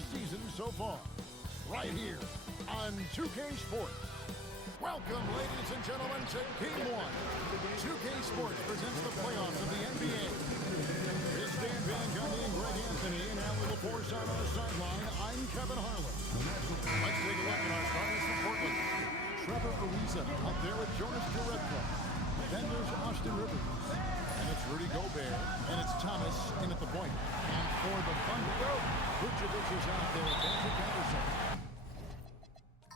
the season so far, right here on 2K Sports. Welcome, ladies and gentlemen, to Game 1. 2K Sports presents the playoffs of the NBA. It's Dan Van Gundy and Greg Anthony, and Al Laporte on our sideline. I'm Kevin Harlan. Let's take a look at our starters from Portland. Trevor Ariza up there with Jonas Jerebko. Then there's Austin Rivers. And it's Rudy Gobert. And it's Thomas in at the point. And for the Thunder, Vucevic is out there with Patrick Patterson.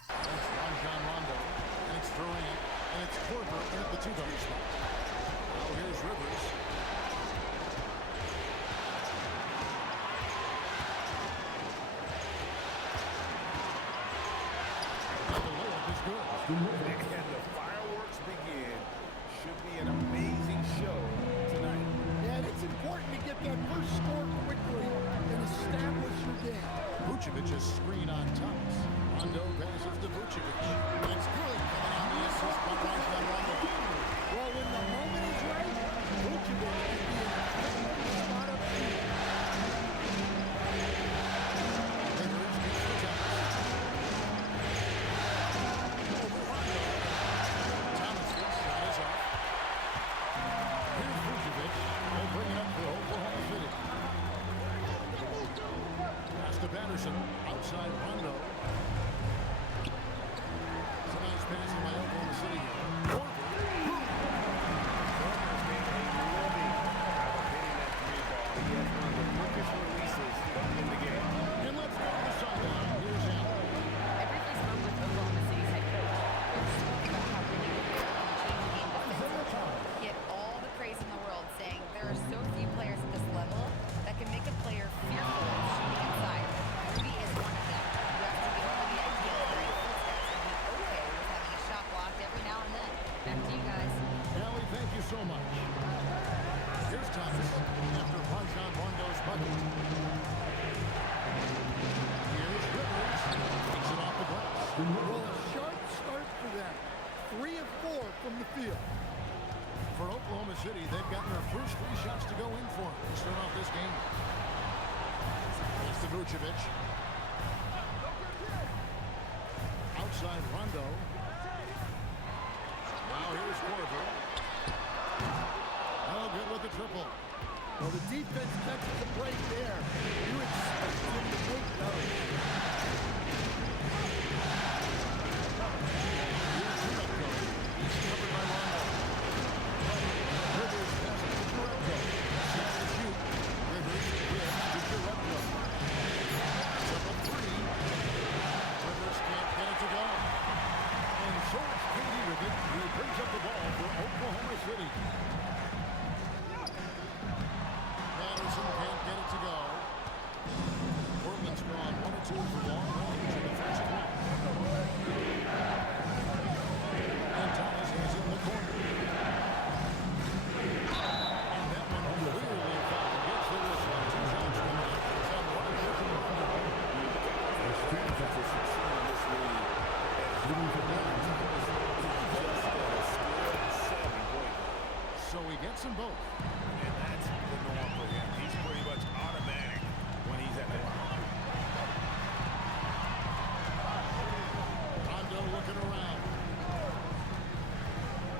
That's Rajon Rondo. And it's Durant. And it's Korver in at the two-guard spot. Now here's Rivers. And the layup is good. And the fireworks begin. Should be an amazing show tonight. Yeah, and it's important to get that first score quickly and establish your game. Vucevic's screen on Thomas. Rondo passes to Vucevic. That's good. Coming on the assist by Rajon Rondo. Well, when the moment is right, Vucevic can be in a spot up here. Rivers gets the Thomas. Over Rondo. Thomas's shot is off. Here's Vucevic. They'll bring it up for Oklahoma City. Pass to Patterson. Outside Rondo. It's a nice pass by Oklahoma City. Korver. Korver's made a living out of hitting that three ball. He has one of the quickest releases in the game. And let's go to the sideline. Here's Allen. Everybody's spoke with Oklahoma City's head coach. Coach spoke about how really good they are and change the game defensively. Get all the praise in the world saying there are so few players at this level that can make a player fearful of shooting inside. Rudy is one of them. You have to get over the idea of great footsteps and be okay with having a shot blocked every now and then. Back to you guys. Allie, thank you so much. Here's Thomas after Rajon Rondo's bucket. Here's Rivers. Takes it off the glass. Well, a sharp start for them. 3 of 4 from the field. For Oklahoma City, they've gotten their first 3 shots to go in for them to start off this game. It's to Vucevic. Outside Rondo. Now here's Korver. No good with the triple. Well, the defense catches the break there. You expect them to make those. Here's Jerebko. He's covered by Rondo. Rivers passes to Jerebko. Sets the shoot. Rivers gives to Jerebko. From a 3. Rivers can't get it to go. And so it's Katie with it, who brings up the ball for Oklahoma City. Patterson can't get it to go. Portland's gone 1 or 2 for long range in the first half. And Thomas is in the corner. And that one clearly fouled. Gets the whistle. 2 shots coming up. It's on right here from the corner. The street consistency in this league has really been So he gets them both. and that's the norm for him. He's pretty much automatic when he's at the line. Rondo looking around.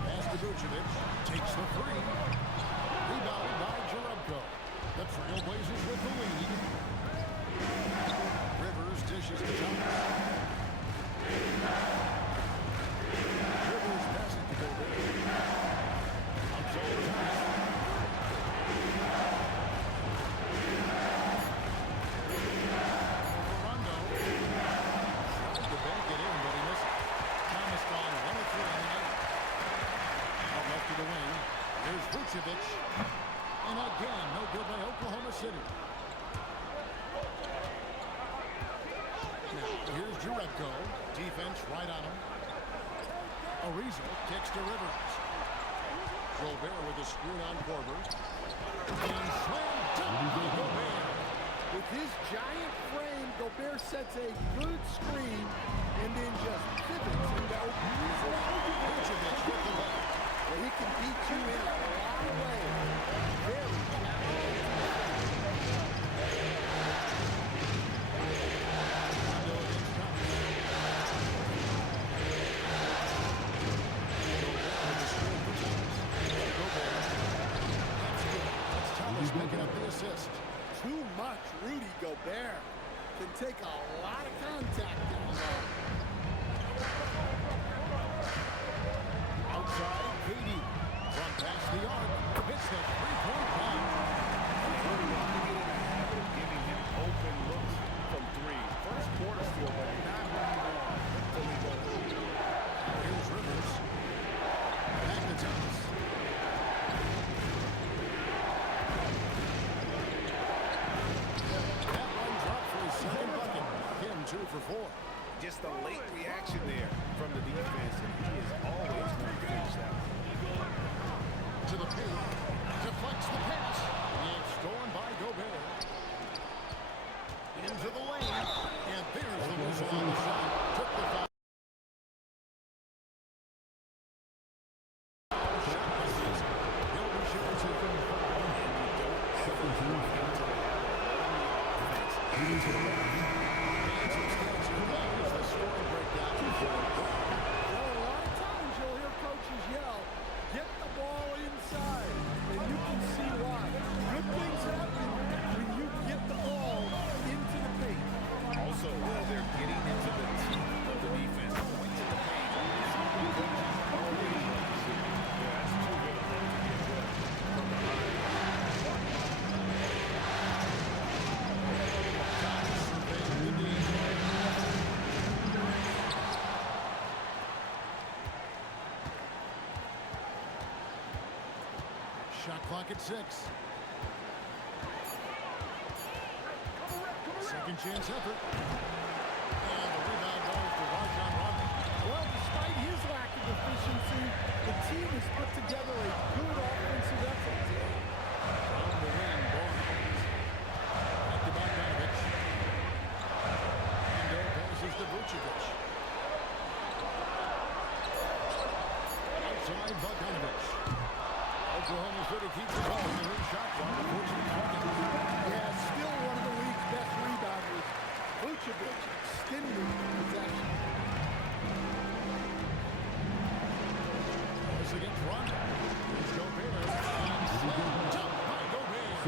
Pass to Vucevic. Takes the 3. Rebounded by Jerebko. The Trailblazers with the lead. Rivers dishes to Thomas. Rivers passes to Gobert. Outside Thomas. Rondo. Tried to bank it in, but he missed it. Thomas gone 1 of 3 on the night. Out left to the wing. Here's Vucevic. And again, no good by Oklahoma City. Now, here's Jerebko. Defense right on him. Ariza kicks to Rivers. Gobert with a screen on Korver. And slam dunk by Gobert. With his giant frame, Gobert sets a good screen and then just pivots into open. Vucevic with the bucket. Well, he can beat you in a lot of ways. Very challenging. can take a lot of contact down low. Outside, KD. From past the arc. Hits the three-point line. Really want to get in the habit of giving him open looks from three. First quarter still, but not really long until he goes. Here's Rivers. Back to Thomas. That one dropped for his second bucket. Him 2 for 4. Just a late reaction there from the defense, and he is always going to finish that. To the paint. Deflects the pass. It's stolen by Gobert. Into the lane. And there's the whistle on the shot. Took the foul. Shot misses. He'll be sure to. Well, a lot of times you'll hear coaches yell, get the ball inside, and you can see why. Good things happen when you get the ball into the paint. Also, they're getting into the teeth of the defense. Points in the paint. Some of the coaches already love to see. Yeah, that's too good of them to get good from behind. Shot clock at 6. Second chance effort. And the rebound goes to Rajon Rondo. Well, despite his lack of efficiency, the team has put together a good offensive effort today. On the wing, Barnes. Back to Bogdanovich. Ando passes to Vucevic. Outside Bogdanovich. Oklahoma City keeps it going. The lead shot clock at 14 seconds. Yeah, still one of the league's best rebounders. Vucevic extending the possession. This against Rondo. Here's Gobert. And slammed dunk by Gobert.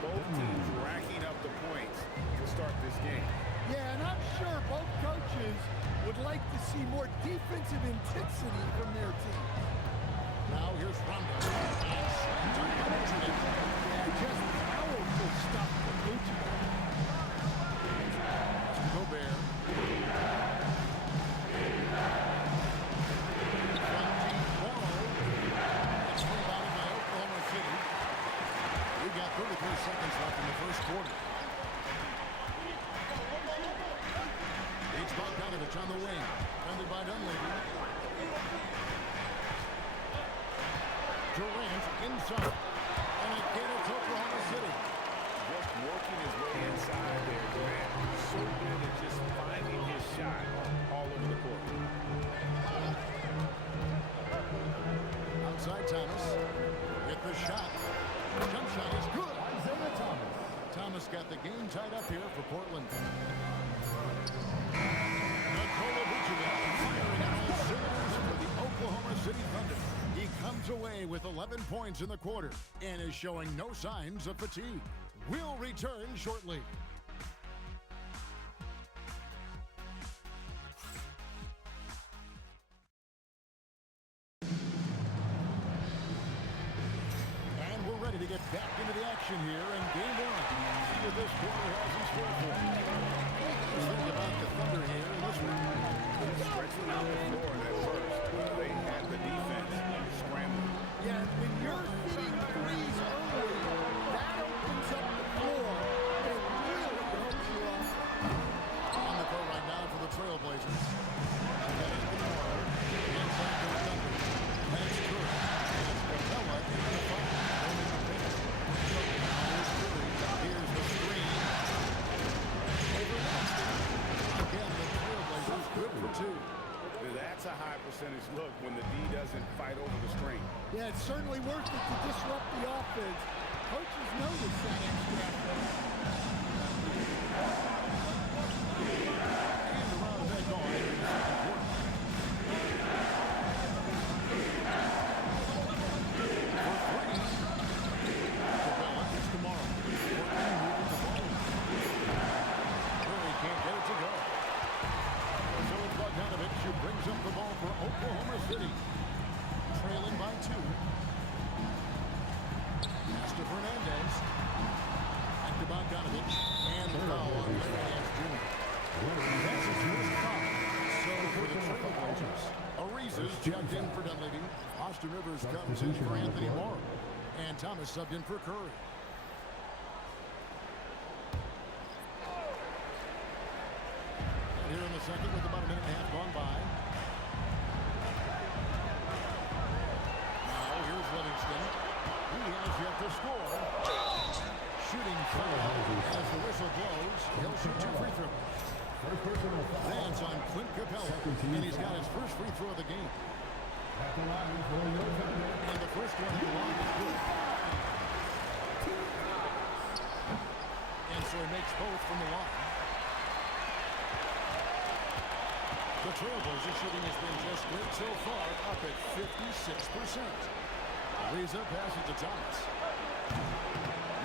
Both teams racking up the points to start this game. Yeah, and I'm sure both coaches would like to see more defensive intensity from their team. Now here's Rondo. And slammed dunk by Vucevic. Yeah, just powerful stuff from Vucevic. Gobert. It's rebounded by Oklahoma City. We got 33 seconds left in the first quarter. It's Bogdanovich on the wing. Defended by Dunleavy. Durant inside. And again it's Oklahoma City. Just working his way inside there, Durant. So good at just finding his shot all over the court. Outside Thomas. With the shot. Jump shot is good. Isaiah Thomas. Thomas got the game tied up here for Portland. Nikola Vucevic firing on all cylinders for the Oklahoma City Thunder. He comes away with 11 points in the quarter and is showing no signs of fatigue. We'll return shortly. And we're ready to get back into the action here in game 1. See what this quarter has in store for us. Let's think about the Thunder here in this one. Stretching out the floor at first. They had the defense scrambling. Yeah, when you're hitting threes early, that opens up the floor and really helps you out. On the court right now for the Trailblazers. Inside to the Thunder. That's Curry. That's Capella in the front. Holding the pace. Now here's Curry. Here's the screen. Over Langston. Again, the Trailblazers good for 2. That's a high percentage look when the D doesn't fight over the screen. Yeah, it's certainly worth it to disrupt the offense. Coaches notice that extra effort. And around that goal in the second quarter. For 3. Capella is tomorrow. 14 moving the ball. checked in for Dunleavy. Austin Rivers comes in for Anthony Moore. And Thomas subbed in for Curry. Here in the second with about a minute and a half gone by. Now here's Livingston. He has yet to score. Shooting foul as the whistle blows. He'll shoot 2 free throws. That's on Clint Capella, and he's got his first free throw of the game. And the first one at the line is good. And so he makes both from the line. The Trailblazers shooting has been just great so far, up at 56%. Ariza passes to Thomas.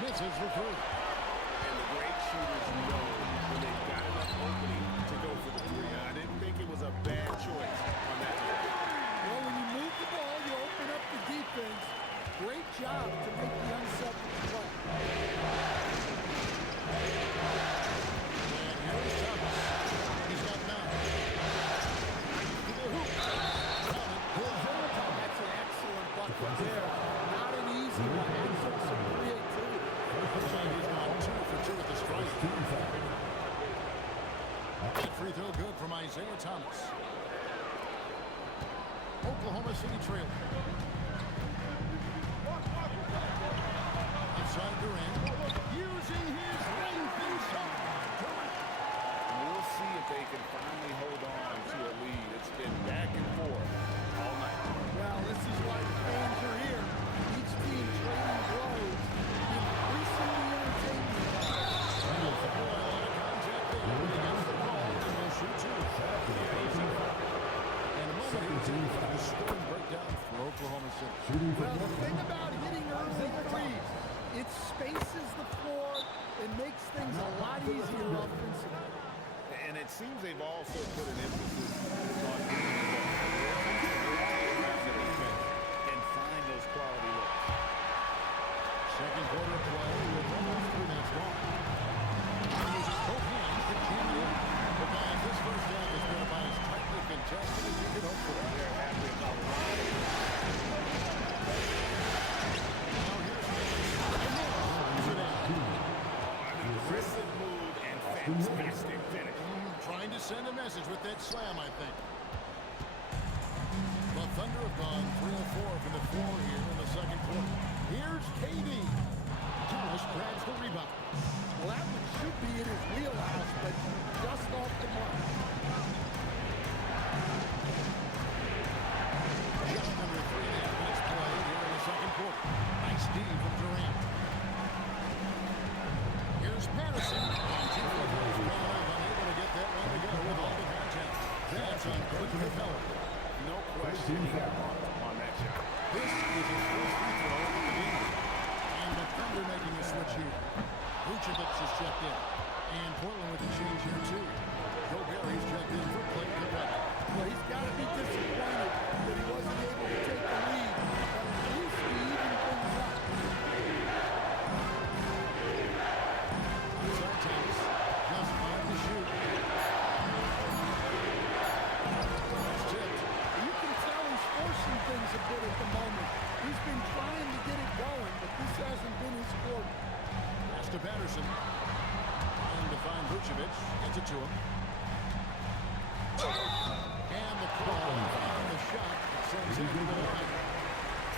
Misses for Curry. And the great shooters know when they've got enough opening to go for the three. I didn't think it was a bad choice on that one. Well, when you move the ball, you open up the defense. Great job to make the unselfish play. And here's Thomas. He's got 9. To the hoop. That's an excellent bucket there. Not an easy one. Had some creativity. He's gone 2 for 2 at the strike. That free throw good from Isaiah Thomas. Oklahoma City trailing. Inside Durant. Using his length inside. We'll see if they can finally hold on to a lead. It's been back and forth all night. Well, this is why the fans are here. Each team trading blows, increasingly entertaining. The scoring breakdown for Oklahoma City. Well, the thing about hitting early threes, it spaces the floor and makes things a lot easier offensively. And it seems they've also put an emphasis on and find those quality looks. Second quarter play with almost 3 minutes gone. He uses both hands to jam it in. But guys, this first half has been about as tightly contested as you could hope for. There have been a lot of Now here's an aggressive move and fantastic finish. trying to send a message with that slam, I think. The Thunder have gone 3 of 4 from the floor here in the second quarter. Here's KD. Thomas grabs the rebound. Well, that one should be in his wheelhouse, but just off the mark. Just under 3.5 minutes played here in the second quarter. Nice D from Durant. Here's Patterson. And 2 free throws coming up. Unable to get that one together with all the contact. That's on Clint Capella. No question on that shot. This is his first free throw of the game. And the Thunder making a switch here. Vucevic is checked in. And Portland with a change here too. Gobert checked in for Clint Capella. Well, he's got to be disappointed that he wasn't able to take the lead, but at least he evened things up. Inside Thomas. Just 5 to shoot. It's tipped. You can tell he's forcing things a bit at the moment. He's been trying to get it going, but this hasn't been his quarter. Pass to Patterson. Trying to find Vucevic. Gets it to him. And the call on the shot sends him to the line.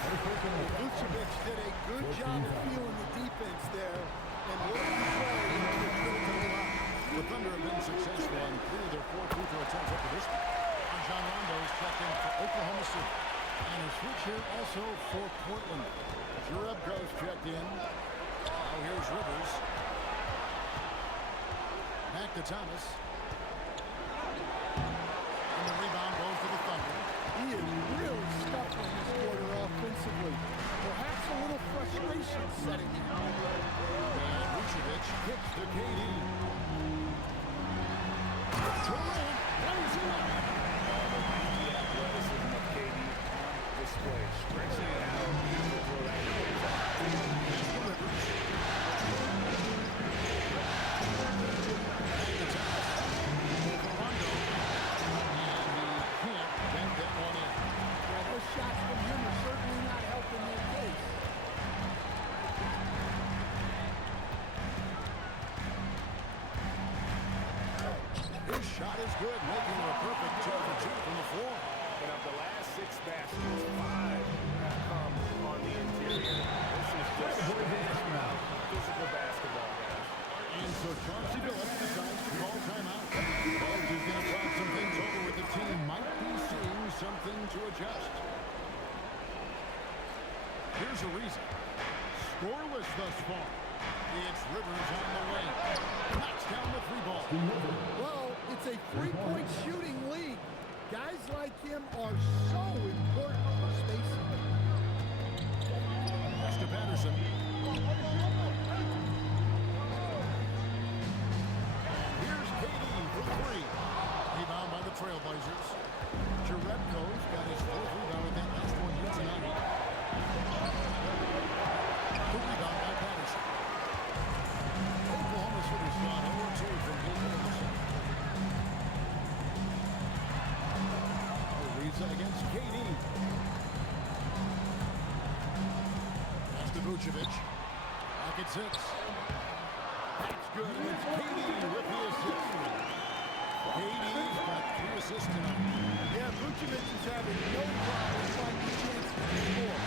Vucevic did a good job of feeling the defense there and working his way into the critical line. The Thunder have been successful on 3 of their 4 free throw attempts up to this point. John Rondo is checked in for Oklahoma City. And a switch here also for Portland. Jerebko's checked in. Now here's Rivers. Back to Thomas. And the rebound goes to the Thunder. He is really scuffling this quarter offensively. Perhaps a little frustration setting in. And Vucevic kicks to KD. Durant lays it up. The athleticism of KD on display. Stretching it out. Pass to Rivers. Back to Thomas. For Rondo. And he can't bank that one in. His shot is good, making it a perfect 2 for 2 from the floor. And of the last 6 baskets, 5 have come on the interior. This is just physical basketball, guys. And so Chauncey Billups decides to call timeout. Coach is going to talk some things over with the team. Might be seeing something to adjust. Here's a reason. Scoreless thus far. It's Rivers on the way. Knocks down the 3-ball. Well, it's a 3-point shooting lead. Guys like him are so important for spacing. Pass to Patterson. Here's KD for 3. Rebound by the Trailblazers. Jerebko's got his 4th rebound with that last one here tonight. The rebound by Patterson. Oklahoma City shot 0-2 from Oklahoma. Ariza against KD. Pass to Vucevic. Back at 6. That's good. It's KD with the assist. KD's got 3 assists tonight. Yeah, Vucevic is having no problem finding chances to score.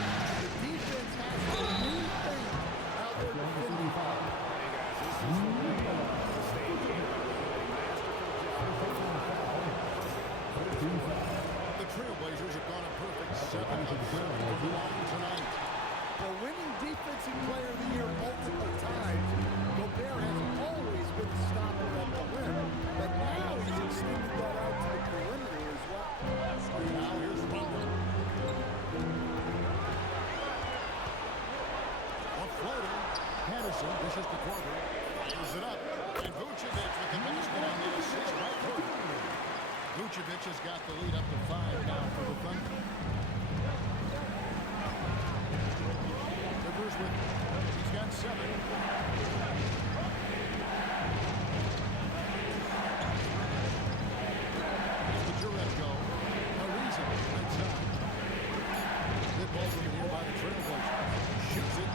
The defense has to do things how they're defending. Hey, guys, this is the way to stay in game. The Trailblazers have gone a perfect 7 of 7 from the line tonight. For winning Defensive Player of the Year multiple times, Gobert has always been a stopper at the rim, but now he's extended that out to the perimeter as well. Now here's Rondo. A floater. Patterson dishes to Porter. Fires it up. And Vucevic with the basket on the assist right through. Vucevic has got the lead up to 5 now for the Thunder. Rivers with it. He's got 7. It's the Jerebko. Ariza right side. Good ball from here by the Trailblazers. Shoots it.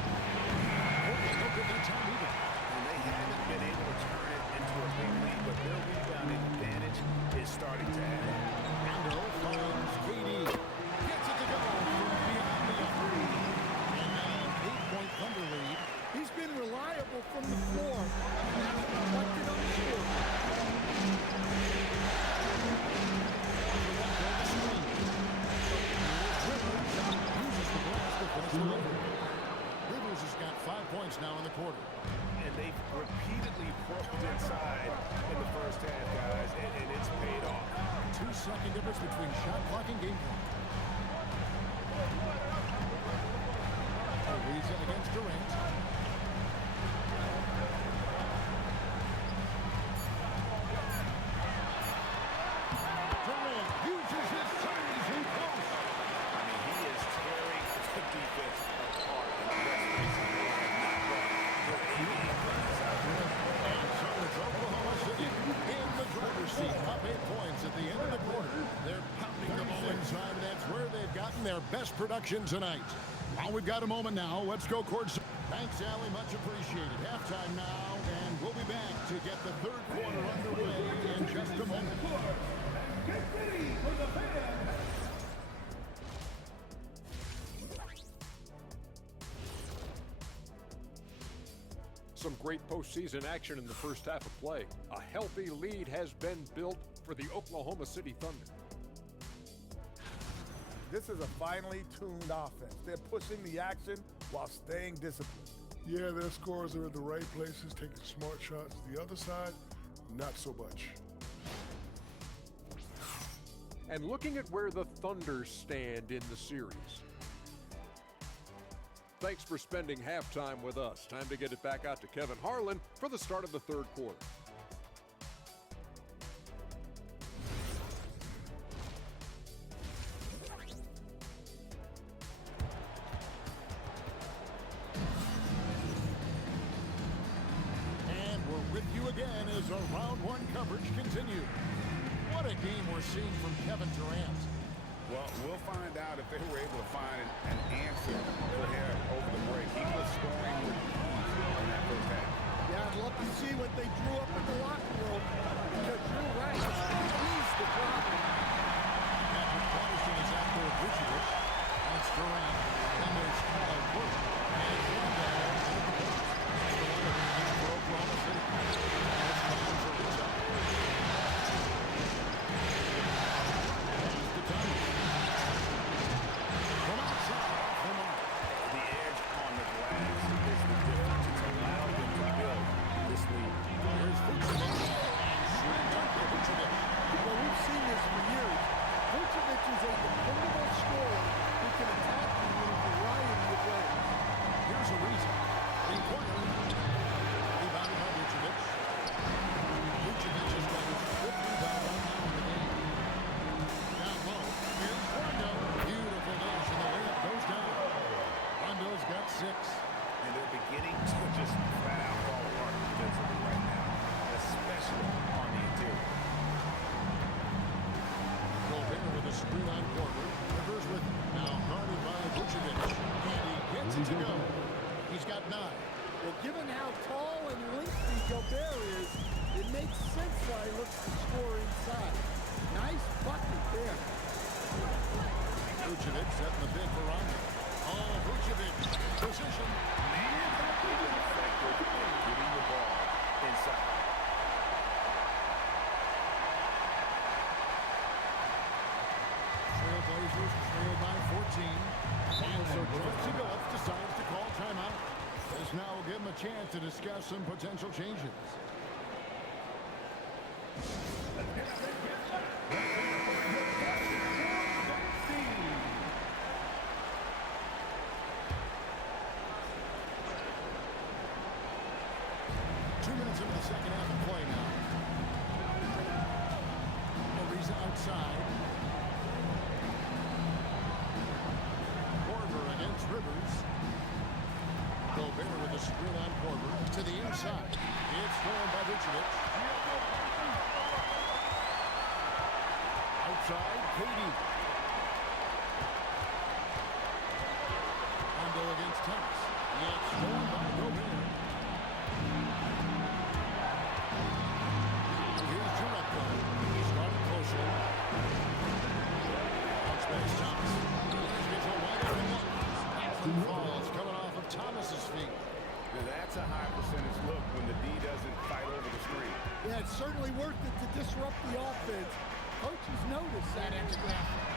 Portland no good that time either. And they haven't been able to turn it into a big lead, but their rebounding advantage is starting to add up. Rondo finds KD. Gets it to go from beyond the three. And now an 8-point Thunder lead. He's been reliable from the floor. That's reflected on the score. Rivers has got 5 points now in the quarter. And they've repeatedly broke inside in the first half, guys, and it's paid off. 2-second difference between shot clock and game clock. Ariza against Durant. Durant uses his size and post. I mean, he is tearing the defense apart. And the rest of the season not wrong. And so it's Oklahoma City in the driver's seat. Up 8 points at the end of the quarter. They're pounding the ball inside. That's where they've gotten their best production tonight. Well, we've got a moment now. Let's go courtside. Thanks, Allie. Much appreciated. Halftime now, and we'll be back to get the 3rd quarter underway in just a moment. Get ready for the fans. Some great postseason action in the first half of play. A healthy lead has been built for the Oklahoma City Thunder. This is a finely tuned offense. They're pushing the action while staying disciplined. Yeah, their scores are in the right places, taking smart shots. The other side, not so much. And looking at where the Thunder stand in the series. Thanks for spending halftime with us. Time to get it back out to Kevin Harlan for the start of the 3rd quarter. And we're with you again as our round 1 coverage continues. What a game we're seeing from Kevin Durant. Well, we'll find out if they were able to find an answer for him over the break. He was scoring with ease in that first half. Yeah, I'd love to see what they drew up in the locker room, because you're right. screen on Korver. Rivers with now guarded by Vucevic. And he gets it to go. He's got 9. Well, given how tall and lengthy Gobert is, it makes sense why he looks to score inside. Nice bucket there. Vucevic setting the bid for Rondo. Oh, Vucevic. Position. Man, that big and effective in getting the ball inside. Trailblazers trail by 14. And so Chauncey Billups decides to call timeout. This now will give him a chance to discuss some potential changes. Into the second half of play now. Ariza outside. Korver against Rivers. Gobert with a screen on Korver to the inside. It's stolen by Vucevic. Outside, Katie. Rondo against Thomas. It's stolen by Gobert. Falls coming off of Thomas's feet. Now that's a high percentage look when the D doesn't fight over the screen. Yeah, it's certainly worth it to disrupt the offense. Coaches notice that extra effort.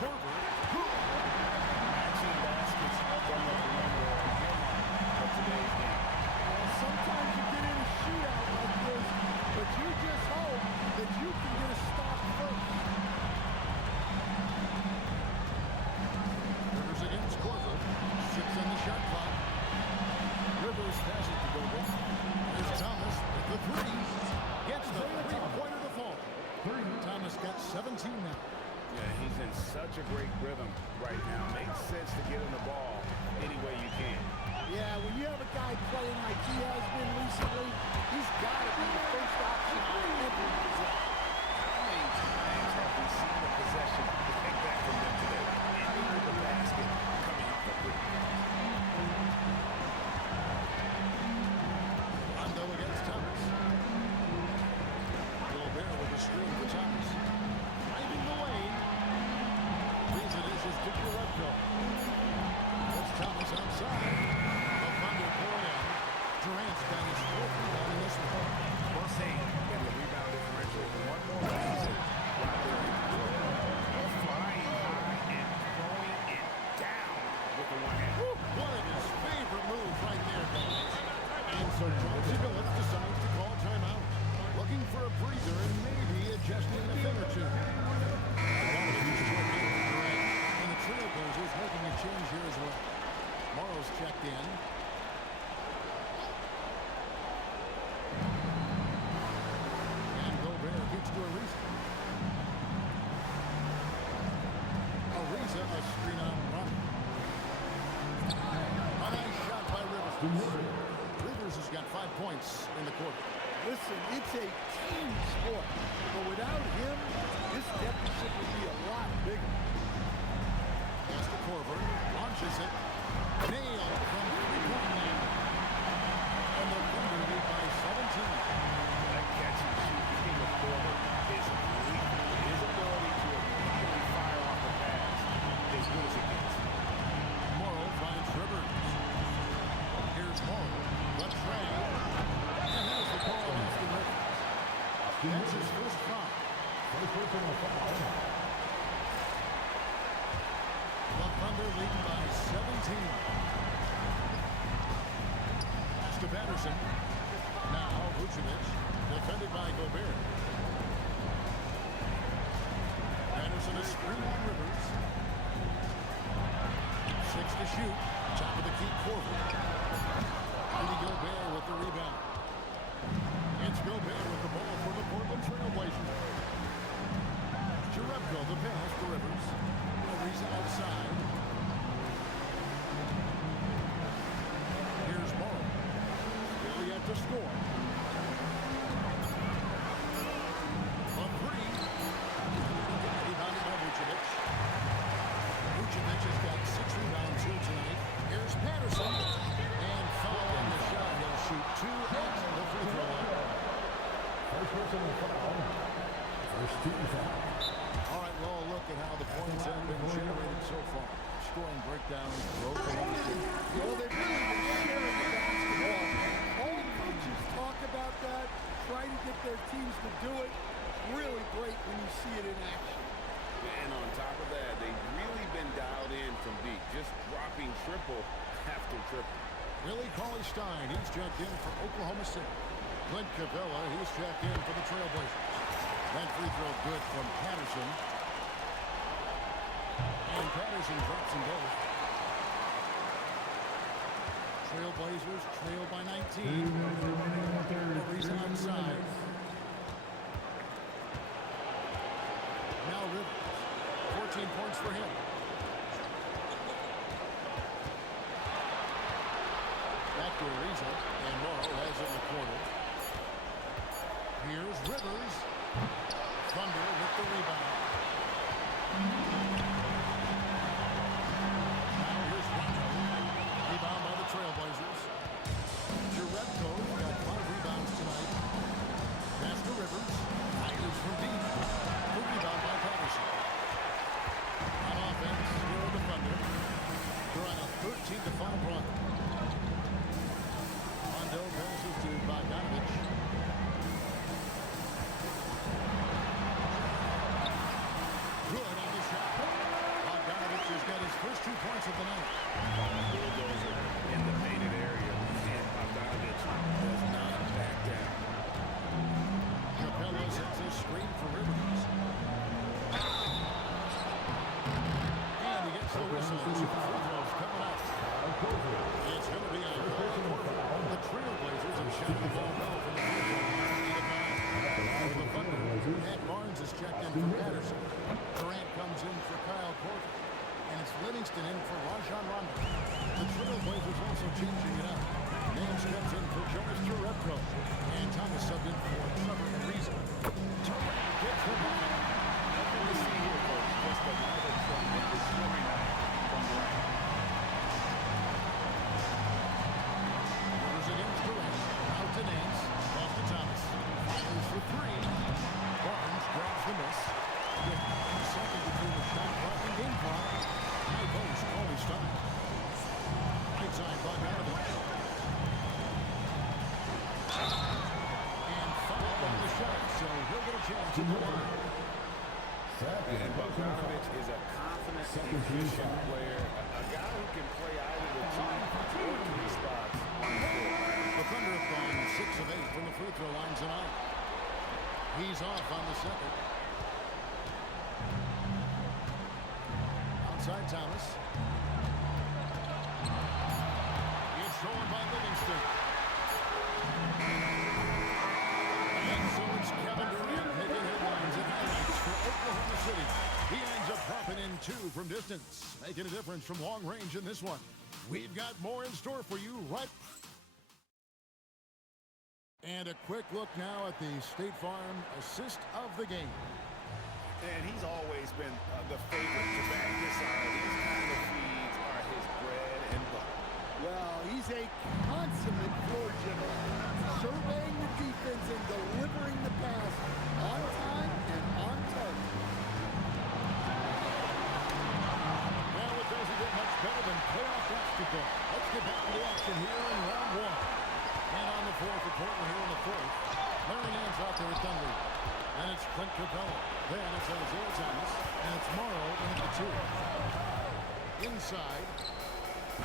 Korver. Matching baskets from the perimeter of today's game. Well, sometimes you get in a shootout like this, but you just hope that you can get a stop first. Rivers against Korver. 6 on the shot clock. Rivers passes to Gobert. Here's Thomas with the 3. Gets the 3-pointer to fall. Thomas got 17 now. Yeah, he's in such a great rhythm right now. Makes sense to get him the ball any way you can. Yeah, when you have a guy playing like he has been recently, he's got to be the first option on every possession. How many times have we seen the possession take back from them today? Ending with the basket coming off the quick. Rondo against Thomas. Gobert with a screen for Thomas. Driving the lane. Leaves it is to Jerebko. That's Thomas outside. The Thunder pour in. Durant's got his 4th rebound in this one. Well, saying in the rebound differential, one more reason why they're in control. Flying high and throwing it down with the one hand. One of his favorite moves right there, guys. And so Chauncey Billups decides to call timeout. Looking for a breather and maybe adjusting a thing or two. And the Trailblazers making a change here as well. Morrow's checked in. And Gobert gets to Ariza. Ariza, a screen on Rondo. A nice shot by Rivers. Rivers has got 5 points in the quarter. Listen, it's a team sport, but without him, this deficit would be a lot bigger. Pass to Korver, launches it, nailed from 3-point line. And the Thunder lead by 17. That catch and shoot being a forward is lethal. His ability to immediately fire off the pass as good as it gets. Morrow finds Rivers. Here's Morrow, the tray. And there's the call on Austin Rivers. That's his first foul. The Thunder lead by 17. Pass to Patterson. Now Vucevic, defended by Gobert. Patterson is screen on Rivers. 6 to shoot. Top of the key, Korver. Rudy Gobert with the rebound. It's Gobert with the ball for the Portland Trailblazers. Jerebko the pass to Rivers. Ariza outside. Here's Morrow. Still yet to score. A 3. Rebounded by Vucevic. All right, well, look at how the points have been generated so far. Scoring breakdown for Oklahoma City. Well, they've really been sharing the basketball. All coaches talk about that, try to get their teams to do it. Really great when you see it in action. And on top of that, they've really been dialed in from deep, just dropping triple after triple. Billy Cauley-Stein, he's checked in for Oklahoma City. Clint Capella, he's checked in for the Trailblazers. That free throw good from Patterson. And Patterson drops them both. Trailblazers trail by 19. Murray's outside. Now Rivers. 14 points for him. Back to Ariza. And Morrow has it in the corner. Here's Rivers. Thunder with the rebound. Now here's Rondo. Rebound by the Trailblazers. Jerebko got 5 rebounds tonight. Pass to Rivers. Tigers from deep. The rebound by Patterson. On offense, here are the Thunder. They're on a 13-5 run. Rondo passes to Bogdanovich. Good on the shot. Bogdanovich has got his first 2 points of the night. Bulldozer in the painted area, and Bogdanovich does not back down. Capella sets a screen for Rivers. And he gets the whistle. 2 free throws coming up. It's going to be a foul. The Trailblazers have shot the ball well from the free throw line. For the Thunder, Matt Barnes is checked in for Patterson. Durant comes in for Kyle Korver. And it's Livingston in for Rajon Rondo. The Trailblazers also changing it up. Nance comes in for Jonas Jerebko. And Thomas subbed in for Trevor Ariza. Durant gets the ball. Nothing to see here, folks. Just another tremendous scoring night from Durant. Rivers against Durant. Out to Nance. Off to Thomas. Fires for 3. Barnes grabs the miss. Second between the shot clock and game clock. High post, Cauley-Stein. Right side, Bogdanovich. And foul on the shot, so he'll get a chance at the line. And Bogdanovich is a confident, efficient player, a guy who can play either the 2 or 3 spots on the floor. The Thunder have gone 6 of 8 from the free throw line tonight. He's off on the second. Outside Thomas. It's stolen by Livingston. And so it's Kevin Durant making headlines and highlights for Oklahoma City. He ends up dropping in 2 from distance, making a difference from long range in this one. We've got more in store for you right. And a quick look now at the State Farm assist of the game. And he's always been the favorite to back this out. These kind of feeds are his bread and butter. Well, he's a consummate floor general, surveying the defense and delivering the pass on time and on target. Well, it doesn't get much better than playoff basketball. Let's get back to the action here in round 1. And on the floor for Portland here in the 4th. Larry Nance out there at Thunder. And it's Clint Capella. Then it's Isaiah Thomas. And it's Morrow in at the 2. Inside.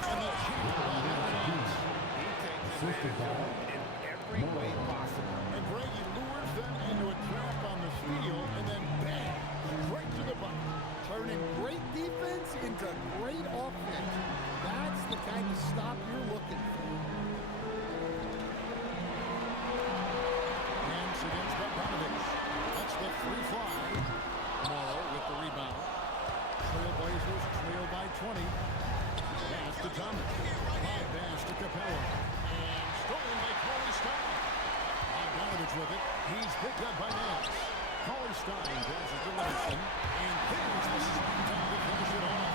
And the cheater by Larry Nance. He takes advantage of it in every way possible. And Brady lures them into a trap on the steal. And then bang! Right to the bucket. Turning great defense into great offense. That's the kind of stop you're looking for. Nance against Bogdanovich. That's the free fly. Morrow with the rebound. Trailblazers trail by 20. Pass to Thomas. High pass to Capella. And stolen by Cauley-Stein. Bogdanovich with it. He's picked up by Nance. Cauley-Stein passes to Livingston. And here's the second time to finish it off.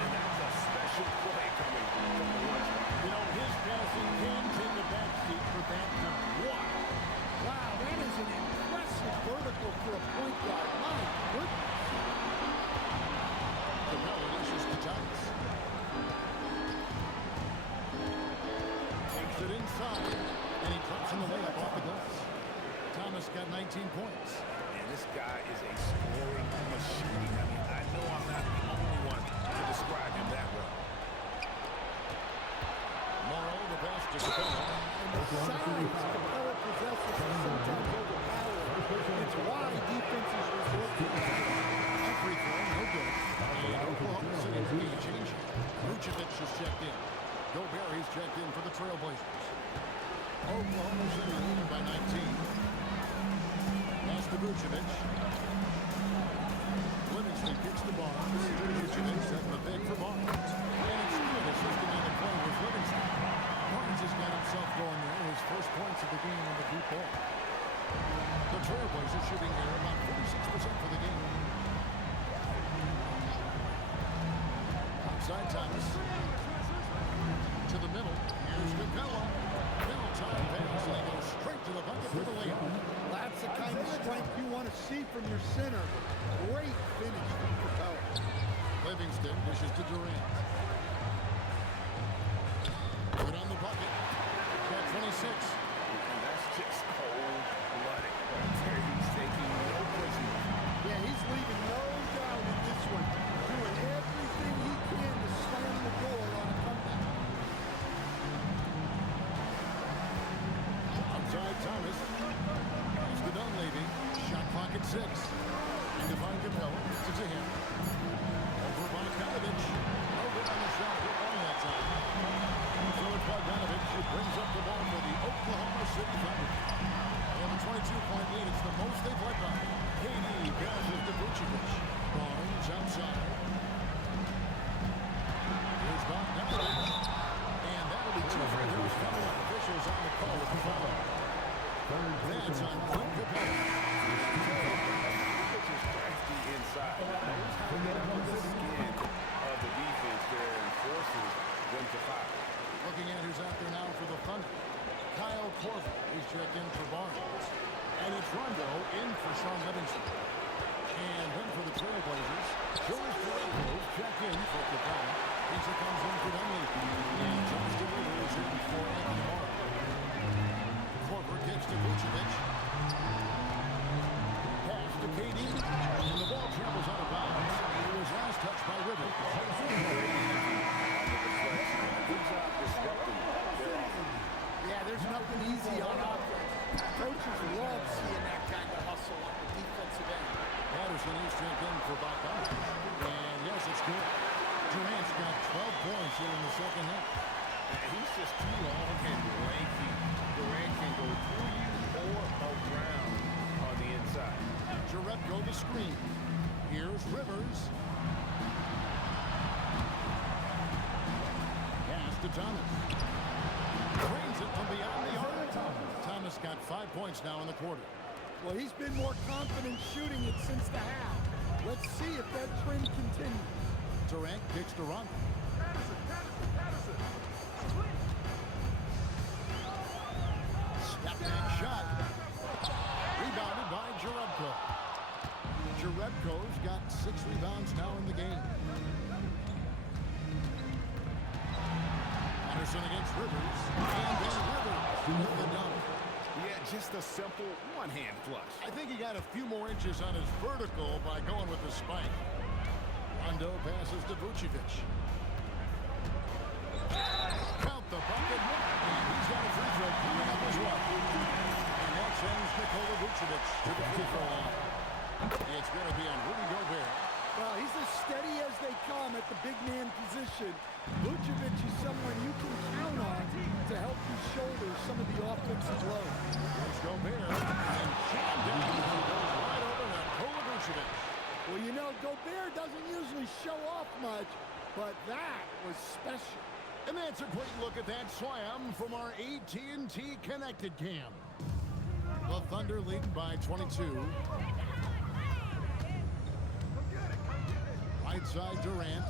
And that's a special play coming from the one spot. You know, his passing can take a backseat for that time. Wow. Wow, that is an impressive got 19 points. And this guy is a scoring machine. I mean, I know I'm not the only one to describe him that way. Morrow, the pass to Capella. And the size Capella possesses is sometimes overpowering. It's why defenses resort to it. Free throw, no good. And Oklahoma City making a change. Vucevic is checked in. Gobert is checked in for the Trailblazers. Oklahoma City leading by 19. Pass to Vucevic. Livingston kicks the ball. Vucevic setting the pick for Barnes. And it's Stewart assisting on the play with Livingston. Barnes has got himself going there. His first points of the game on the deep ball. The Trailblazers shooting here about 46% for the game. Outside Thomas. To the middle. Here's Capella. Now time pass, and he goes straight to the bucket for the layup. That's the kind of strength you want to see from your center. Great finish from Capella. Livingston dishes to Durant. Good on the bucket. Got 26. And that's just cold-blooded. He's taking no prisoners. Yeah, he's leaving no doubt in this one. Doing everything he can to slam the door on a comeback. Outside Thomas. Here's the Dunleavy. Shot clock at 6. And to find Capella. It's to him. Over Bogdanovich. No good on the shot. Good on that time. So it's Bogdanovich who brings up the ball for the Oklahoma City Thunder. They have a 22-point lead. It's the most they've led by. KD passes to Vucevic. Barnes outside. Here's Bogdanovich. And that'll be 2 free throws coming up. Officials on the call with the foul. That's on Clint Capella. Which is crafty inside. Knows how to get under the skin of the defense there and forces them to foul. Looking at who's out there now for the Thunder. Kyle Korver is checked in for Barnes. And it's Rondo in for Sean Livingston. And then for the Trailblazers, George Ferraro checked in for Capella. Lisa comes in for Dunleavy. And Jones delivers in for Anthony Morrow. Korver gets to Vucevic. Pass to KD. And the ball travels out of bounds. It was last touched by Rivers. Yeah, there's nothing easy on offense. Coaches love seeing that kind of hustle on the defensive end. Patterson is checked in for Bogdanovich. And yes, it's good. Durant's got 12 points here in the second half. He's just too long and lanky. Durant can go through you or around on the inside. Jerebko the screen. Here's Rivers. Pass to Thomas. Drains it from beyond the arc. Thomas got 5 points now in the quarter. Well, he's been more confident shooting it since the half. Let's see if that trend continues. Durant kicks to Rondo. Step back shot. Rebounded by Jerebko. Jerebko's got 6 rebounds now in the game. Anderson against Rivers. And then Rivers with the dunk. Yeah, just a simple one-hand flush. I think he got a few more inches on his vertical by going with the spike. Rondo passes to Vucevic. Count the bucket. And he's got a free throw coming up as well. And that sends Nikola Vucevic to the free throw line. It's going to be on Rudy Gobert. Well, he's as steady as they come at the big man position. Vucevic is someone you can count on to help you shoulder some of the offensive load. Here's Gobert. And jammed down. He goes right over Nikola Vucevic. Well, you know, Gobert doesn't usually show off much, but that was special. And that's a great look at that slam from our AT&T Connected Cam. The Thunder lead by 22. Right side Durant.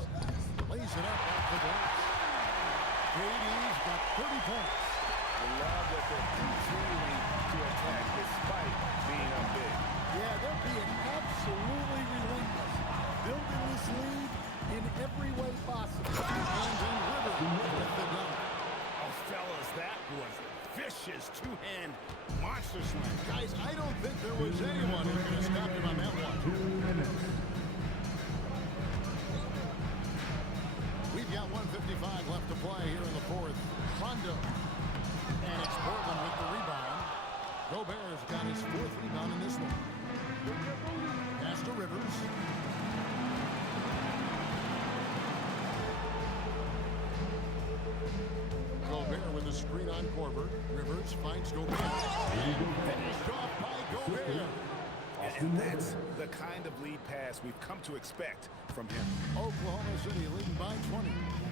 Lays it up off the glass. KD's got 30 points. I love that they're continuing to attack despite being up big. Yeah, they're being absolutely relentless. Building this lead in every way possible. And then Rivers with the dunk. Oh, fellas, that was vicious two-hand monster slam. Guys, I don't think on Korver. Rivers finds Gobert. Finished off by Gobert. And that's the kind of lead pass we've come to expect from him. Oklahoma City leading by 20.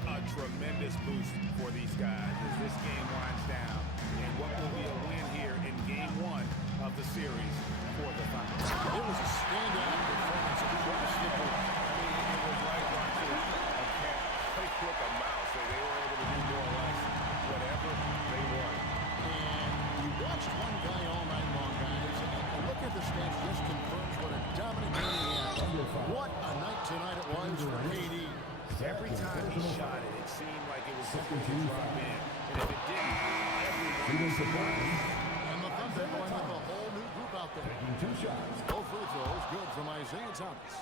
A tremendous boost for these guys as this game winds down. And what will be a win here in game 1 of the series for the Thunder. It was a standout performance across the board. It was like watching a cat play with a mouse. They were able to do more or less whatever they wanted. And you watched one guy all night long, guys. And look at the stats, just confirms what a dominant game he had. What a night tonight it was for KD. Every time he shot it, it seemed like it was going to drop in. And if it didn't, everyone was surprised. And the Thunder going with a whole new group out there. Both free throws good from Isaiah Thomas.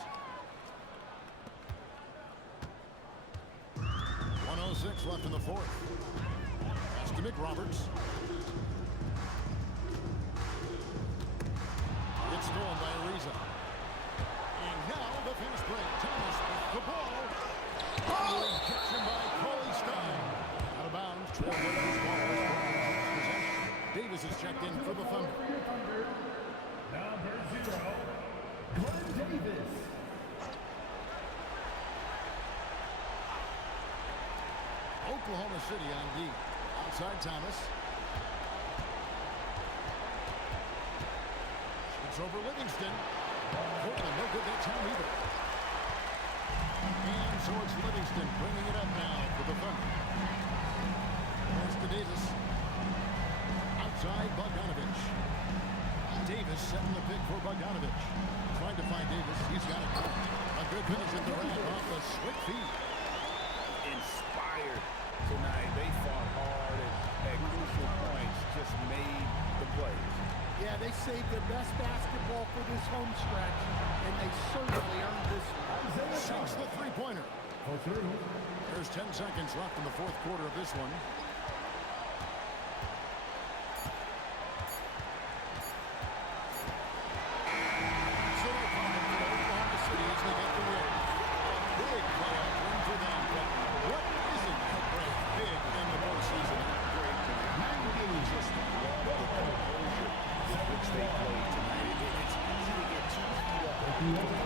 1:06 left in the fourth. Pass to McRoberts. It's stolen by Ariza. And now the fast break. Thomas with the ball. Catch him by Coley Stein. Out of bounds. Trailblazers ball is possession. Davis is checked in for the Thunder. Number 0, Glenn Davis. Oklahoma City on D. Outside Thomas. It's over Livingston. Portland no good that time either. And so it's Livingston bringing it up now for the Thunder. Pass to Davis. Outside Bogdanovich. Davis setting the pick for Bogdanovich. Trying to find Davis. He's got it. A good finish at the rack off the slick feed. Inspired tonight. They fought hard and at crucial points just made the plays. Yeah, they saved their best basketball for this home stretch, and they certainly earned this one. Sinks the three-pointer. There's 10 seconds left in the fourth quarter of this one. So no problem for Oklahoma City as they get the win. A big playoff win for them, but what isn't a break big in the postseason? Just love the composure with which they played tonight. It's easy to get too beat up